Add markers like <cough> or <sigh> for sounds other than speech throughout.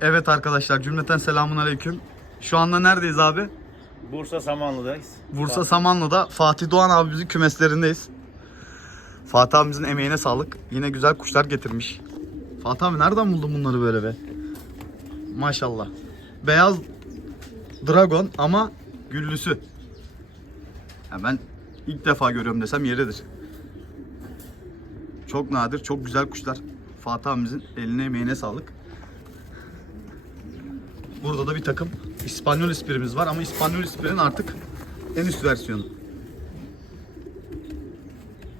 Evet arkadaşlar cümleten selamun aleyküm. Şu anda neredeyiz abi? Bursa Samanlı'dayız. Bursa Samanlı'da Fatih Doğan abimizin kümeslerindeyiz. Fatih abimizin emeğine sağlık. Yine güzel kuşlar getirmiş. Fatih abi nereden buldun bunları böyle be? Maşallah. Beyaz dragon ama güllüsü. Ya ben ilk defa görüyorum desem yeridir. Çok nadir, çok güzel kuşlar. Fatih abimizin eline emeğine sağlık. Burada da bir takım İspanyol ispirimiz var ama İspanyol ispirin artık en üst versiyonu.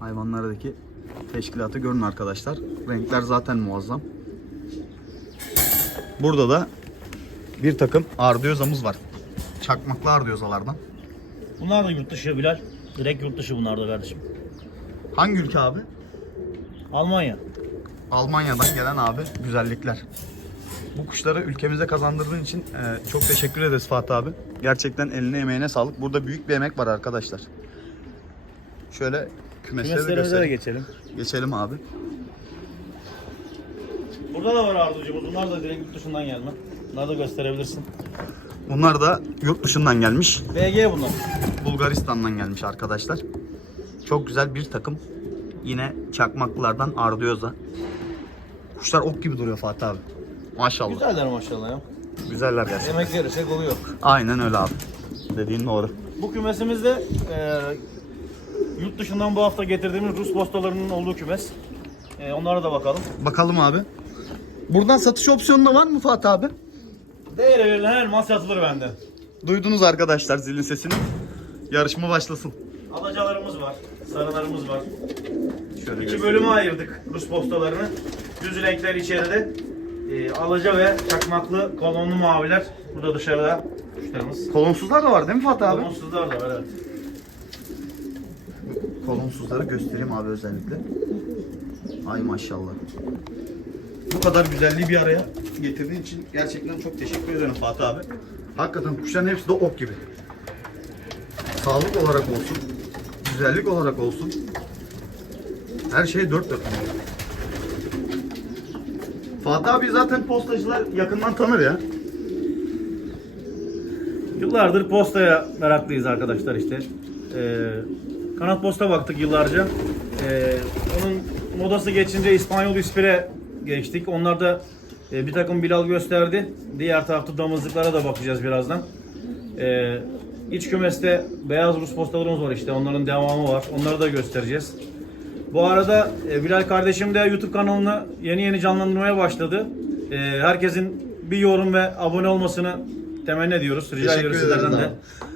Hayvanlardaki teşkilatı görün arkadaşlar. Renkler zaten muazzam. Burada da bir takım ardiyozamız var. Çakmaklı ardiyozalardan. Bunlar da yurt dışı Bilal. Direkt yurt dışı bunlar da kardeşim. Hangi ülke abi? Almanya. Almanya'dan gelen abi güzellikler. Bu kuşları ülkemize kazandırdığın için e, çok teşekkür ederiz Fatih abi. Gerçekten eline emeğine sağlık. Burada büyük bir emek var arkadaşlar. Şöyle kümesleri de Kümeslerimize de gösterelim. geçelim. Geçelim abi. Burada da var arducumuz. Bunlar da direkt yurt dışından gelme. Bunları da gösterebilirsin. Bunlar da yurt dışından gelmiş. BG bunlar. Bulgaristan'dan gelmiş arkadaşlar. Çok güzel bir takım. Yine çakmaklılardan ardiyoza. Kuşlar ok gibi duruyor Fatih abi. Maşallah. Güzeller maşallah ya. Güzeller gerçekten. Emek verirsek oluyor. Aynen öyle abi. Dediğin doğru. Bu kümesimizde e, yurt dışından bu hafta getirdiğimiz Rus postalarının olduğu kümes. E, onlara da bakalım. Bakalım abi. Buradan satış opsiyonu da var mı Fatih abi? Değeri verilen her mal satılır bende. Duydunuz arkadaşlar zilin sesini. Yarışma başlasın. Alacalarımız var, sarılarımız var. Şöyle İki göstereyim. bölüme ayırdık Rus postalarını. Düz renkler içeride. E, alaca ve çakmaklı kolonlu maviler. Burada dışarıda kuşlarımız. Kolonsuzlar da var değil mi Fatih abi? Kolonsuzlar da var evet. Kolonsuzları göstereyim abi özellikle. Ay maşallah. Bu kadar güzelliği bir araya getirdiğin için gerçekten çok teşekkür ederim Fatih abi. Hakikaten kuşların hepsi de ok gibi. Sağlık olarak olsun, güzellik olarak olsun. Her şey dört dört. Fatih abi zaten postacılar yakından tanır ya. Yıllardır postaya meraklıyız arkadaşlar işte. Ee, kanat posta baktık yıllarca. Ee, onun modası geçince İspanyol İspire geçtik. Onlar da e, bir takım Bilal gösterdi. Diğer tarafta damızlıklara da bakacağız birazdan. Ee, iç kümeste beyaz Rus postalarımız var işte. Onların devamı var. Onları da göstereceğiz. Bu arada e, Bilal kardeşim de YouTube kanalını yeni yeni canlandırmaya başladı. E, herkesin bir yorum ve abone olmasını temenni ediyoruz. Rica Teşekkür ediyoruz sizlerden de.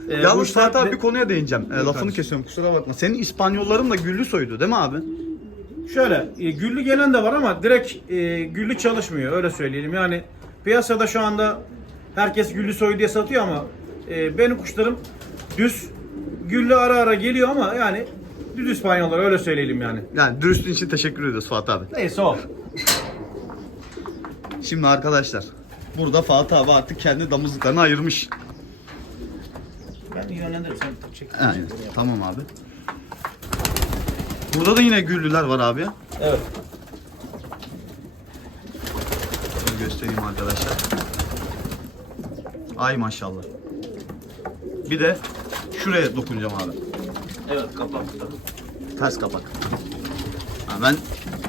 E, bu Yalnız Fatih abi bir konuya değineceğim. Ee, lafını kardeşim. kesiyorum kusura bakma. Senin İspanyolların da güllü soydu değil mi abi? Şöyle, e, güllü gelen de var ama direkt e, güllü çalışmıyor öyle söyleyelim. Yani piyasada şu anda herkes güllü soy diye satıyor ama e, benim kuşlarım düz güllü ara ara geliyor ama yani düz İspanyollar öyle söyleyelim yani. Yani dürüstlüğün için teşekkür ediyoruz Fatih abi. Neyse o. Şimdi arkadaşlar burada Fatih abi artık kendi damızlıklarını ayırmış. Ben yönlendiririm sen çek. Tamam abi. Burada da yine güllüler var abi. Evet. Şöyle göstereyim arkadaşlar. Ay maşallah. Bir de şuraya dokunacağım abi. Evet kapattık. Ters kapak. Ha, ben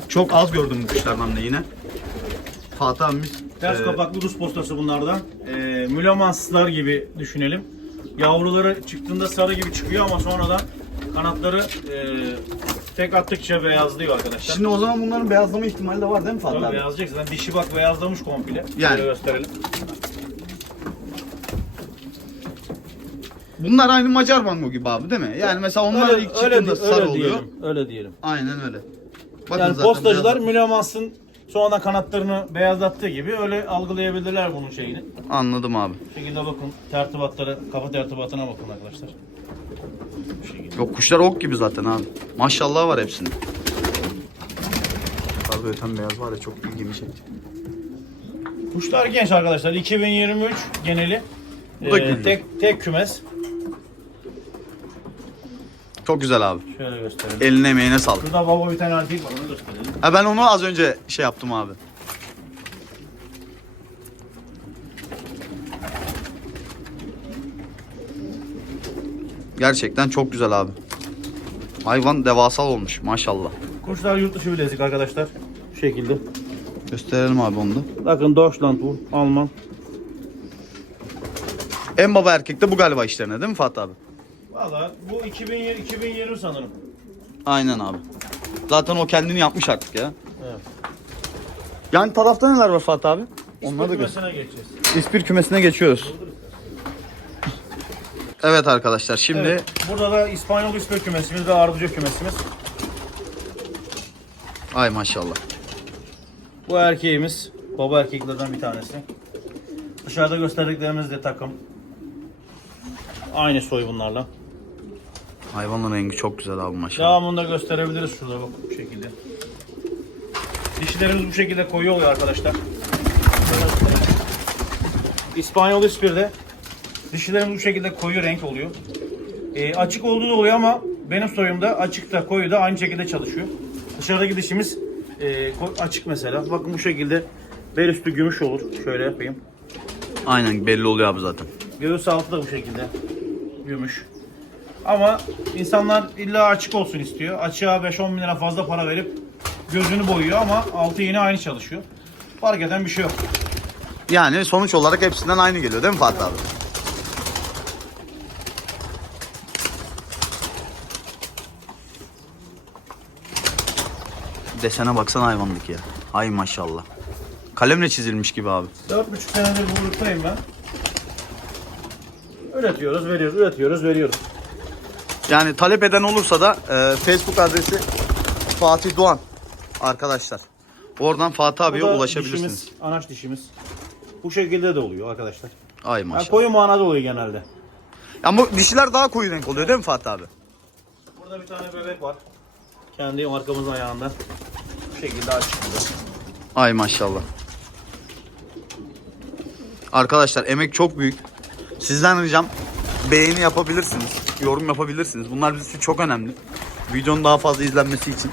çok az gördüm bu kuşlardan da yine. Fatih abimiz Ters e, kapaklı Rus postası bunlardan. Ee, Mülamanslar gibi düşünelim. Yavruları çıktığında sarı gibi çıkıyor ama sonradan kanatları e, tek attıkça beyazlıyor arkadaşlar. Şimdi o zaman bunların beyazlama ihtimali de var değil mi Fatih Tabii abi? beyazlayacak zaten dişi bak beyazlamış komple. Yani. Şöyle gösterelim. Bunlar aynı Macar bango gibi abi değil mi? Yani mesela onlar ilk çıktığında di- sarı oluyor. diyelim. Öyle diyelim. Aynen öyle. Bakın Yani zaten postacılar Mülamans'ın sonradan kanatlarını beyazlattığı gibi öyle algılayabilirler bunun şeyini. Anladım abi. Bu şekilde bakın tertibatları, kafa tertibatına bakın arkadaşlar. Bu şekilde. Yok kuşlar ok gibi zaten abi. Maşallah var hepsinin. Kargo öten beyaz var ya çok ilgimi çekti. Kuşlar genç arkadaşlar. 2023 geneli. Bu da Ee, tek tek kümes. Çok güzel abi. Şöyle gösterelim. Eline emeğine sağlık. Şurada baba bir tane antik var onu gösterelim. Ha, ben onu az önce şey yaptım abi. Gerçekten çok güzel abi. Hayvan devasal olmuş maşallah. Kuşlar yurt dışı bilezik arkadaşlar. Bu şekilde. Gösterelim abi onu da. Bakın Deutschland bu. Alman. En baba erkek de bu galiba işlerine değil mi Fatih abi? Valla bu 2020, 2020 sanırım. Aynen abi. Zaten o kendini yapmış artık ya. Evet. Yani tarafta neler var Fatih abi? İspir kümesine geçeceğiz. İspir kümesine geçiyoruz. Evet arkadaşlar şimdi Evet, burada da İspanyol İspir kümesimiz ve Arduca kümesimiz. ay maşallah. Bu erkeğimiz. Baba erkeklerden bir tanesi. Dışarıda gösterdiklerimiz de takım. Aynı soy bunlarla. Hayvanın rengi çok güzel abi maşallah. Devamını da gösterebiliriz şurada bak bu şekilde. Dişilerimiz bu şekilde koyu oluyor arkadaşlar. İspanyol İspir'de dişilerimiz bu şekilde koyu renk oluyor. Ee, açık olduğu da oluyor ama benim soyumda açık da koyu da aynı şekilde çalışıyor. Dışarıdaki dişimiz e, açık mesela. Bakın bu şekilde bel üstü gümüş olur. Şöyle yapayım. Aynen belli oluyor abi zaten. Göğüs altı da bu şekilde. Gümüş. Ama insanlar illa açık olsun istiyor. Açığa 5-10 bin lira fazla para verip gözünü boyuyor ama altı yine aynı çalışıyor. Fark eden bir şey yok. Yani sonuç olarak hepsinden aynı geliyor değil mi Fatih abi? Desene baksana hayvandaki ya. Ay maşallah. Kalemle çizilmiş gibi abi. 4,5 senedir bu uğraştayım ben. Üretiyoruz, veriyoruz, üretiyoruz, veriyoruz. Yani talep eden olursa da e, Facebook adresi Fatih Doğan arkadaşlar. Oradan Fatih abiye Bu da ulaşabilirsiniz. Dişimiz, anaç dişimiz. Bu şekilde de oluyor arkadaşlar. Ay Yani maşallah. koyu manada oluyor genelde. Ama bu dişiler daha koyu renk oluyor değil mi Fatih abi? Burada bir tane bebek var. Kendi arkamızın ayağında. Bu şekilde burada. Ay maşallah. Arkadaşlar emek çok büyük. Sizden ricam beğeni yapabilirsiniz. Yorum yapabilirsiniz. Bunlar bizim için çok önemli. Videonun daha fazla izlenmesi için.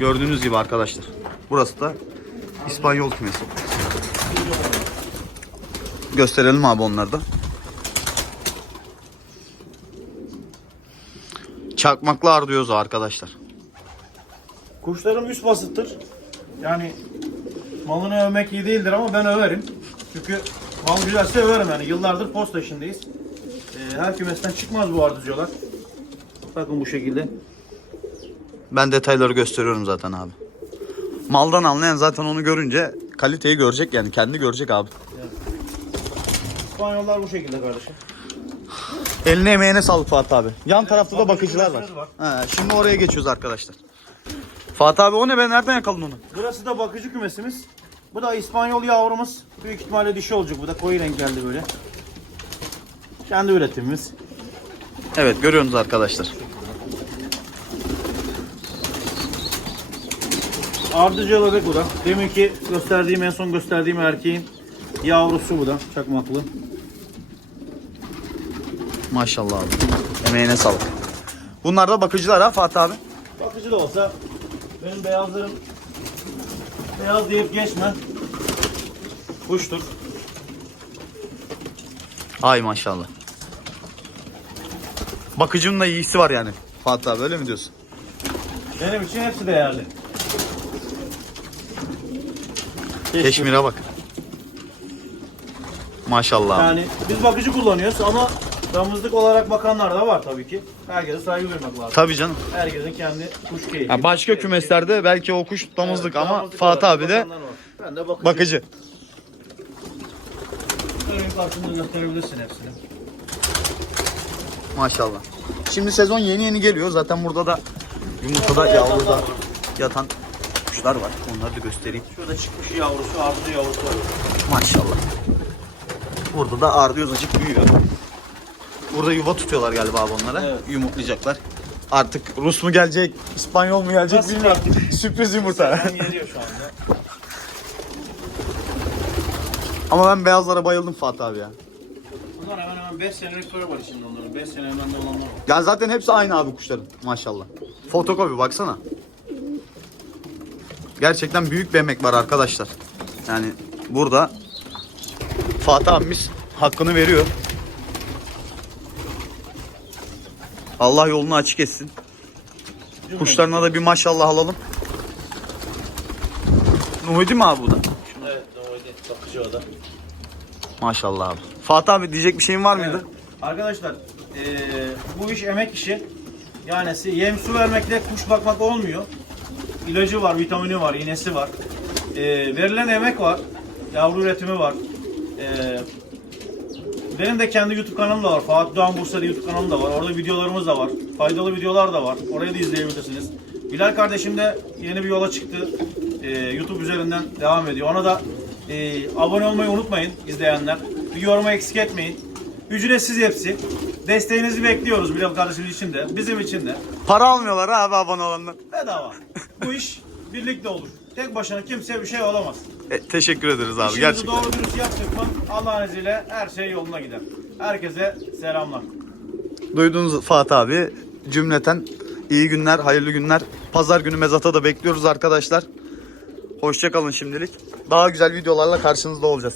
Gördüğünüz gibi arkadaşlar. Burası da İspanyol kümesi. Gösterelim abi onları da. Çakmaklı ardiyoz arkadaşlar. Kuşlarım üst basıttır. Yani malını övmek iyi değildir ama ben överim. Çünkü mal güzelse överim yani. Yıllardır posta işindeyiz. Ee, her kümesten çıkmaz bu ardıcılar. Bakın bu şekilde. Ben detayları gösteriyorum zaten abi. Maldan anlayan zaten onu görünce kaliteyi görecek yani kendi görecek abi. İspanyollar bu şekilde kardeşim. Eline emeğine sağlık Fatih abi. Yan tarafta da bakıcı bakıcılar var. kümesimiz He, şimdi oraya geçiyoruz arkadaşlar. Fatih abi o ne be nereden yakaladın onu? Burası da bakıcı kümesimiz. Bu da İspanyol yavrumuz. Büyük ihtimalle dişi olacak. Bu da koyu renk geldi böyle. Kendi üretimimiz. Evet görüyorsunuz arkadaşlar. Ardıcı bu da. Demin ki gösterdiğim en son gösterdiğim erkeğin yavrusu bu da. Çakmaklı. Maşallah abi. Emeğine sağlık. Bunlar da bakıcılar ha Fatih abi. Bakıcı da olsa benim beyazlarım beyaz deyip geçme. Kuştur. Ay maşallah. Bakıcının da iyisi var yani. Fatih abi öyle mi diyorsun? Benim için hepsi değerli. Keşmir'e bak. Maşallah. Yani biz bakıcı kullanıyoruz ama damızlık olarak bakanlar da var tabii ki. Herkese saygı duymak lazım. Tabii canım. Herkesin kendi kuş keyfi. Ya başka Evet, kümeslerde belki o kuş damızlık evet, ama damızlık Fatih olarak abi de bakanlar var. Ben de bakıcı. bakıcı. Benim karşımda gösterebilirsin hepsini. Maşallah. Şimdi sezon yeni yeni geliyor. Zaten burada da yumurtada yavruda yatan kuşlar var. Onları da göstereyim. Şurada çıkmış yavrusu, ardıcı yavrusu var. Maşallah. Burada da ardiyoz açık büyüyor. Burada yuva tutuyorlar galiba abi onlara. Evet. Yumurtlayacaklar. Artık Rus mu gelecek, İspanyol mu gelecek Nasıl bilmiyorum. <laughs> Sürpriz yumurta. Geliyor şu anda. Ama ben beyazlara bayıldım Fatih abi ya. Bunlar hemen hemen 5 senelik soru var şimdi onların. 5 sene önünde olanlar var. Ya zaten hepsi aynı abi kuşların maşallah. Fotokopi baksana. Gerçekten büyük bir emek var arkadaşlar. Yani burada Fatih abimiz hakkını veriyor. Allah yolunu açık etsin. Kuşlarına da bir maşallah alalım. Nuhidi mi abi bu da? Evet, doğru. Bakıcı o da. Maşallah abi. Fatih abi diyecek bir şeyin var mıydı? Evet. Arkadaşlar eee, bu iş emek işi. Yani yem su vermekle kuş bakmak olmuyor. İlacı var, vitamini var, iğnesi var. Eee, verilen emek var. Yavru üretimi var. Eee, benim de kendi YouTube kanalım da var. Fatih Doğan Bursa'da YouTube kanalım da var. Orada videolarımız da var. Faydalı videolar da var. Orayı da izleyebilirsiniz. Bilal kardeşim de yeni bir yola çıktı. Eee, YouTube üzerinden devam ediyor. Ona da eee, abone olmayı unutmayın izleyenler. Bir yoruma eksik etmeyin. Ücretsiz hepsi. Desteğinizi bekliyoruz Bilal kardeşimiz için de. Bizim için de. Para almıyorlar abi abone olanlar. Bedava. Bu iş birlikte olur. Tek başına kimse bir şey olamaz. E, teşekkür ederiz abi İşimizi gerçekten. doğru dürüst yaptık mı Allah'ın izniyle her şey yoluna gider. Herkese selamlar. Duydunuz Fatih abi. Cümleten iyi günler, hayırlı günler. Pazar günü mezata da bekliyoruz arkadaşlar. Hoşçakalın şimdilik. Daha güzel videolarla karşınızda olacağız.